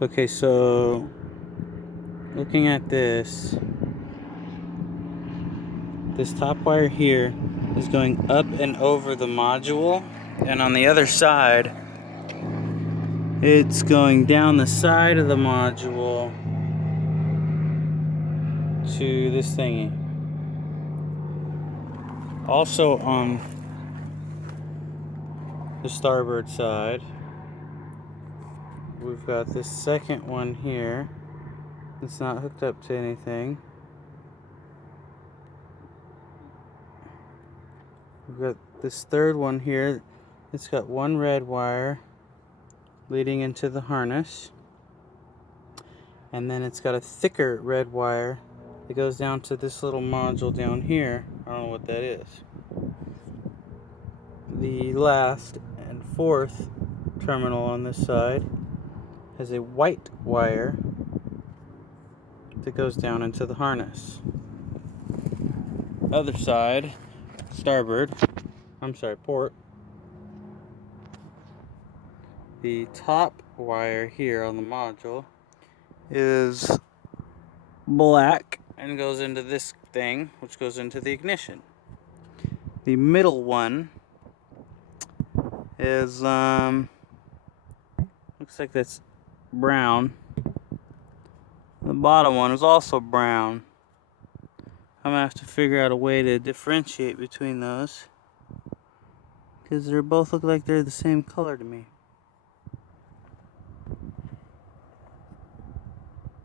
Okay, so looking at this top wire here is going up and over the module, and on the other side it's going down the side of the module to this thingy. Also on the starboard side, we've got this second one here. It's not hooked up to anything. We've got this third one here. It's got one red wire leading into the harness, and then it's got a thicker red wire that goes down to this little module down here. I don't know what that is. The last and fourth terminal on this side has a white wire that goes down into the harness. Other side, starboard, port. The top wire here on the module is black and goes into this thing, which goes into the ignition. The middle one is looks like that's brown. The bottom one is also brown. I'm gonna have to figure out a way to differentiate between those, because they both look like they're the same color to me.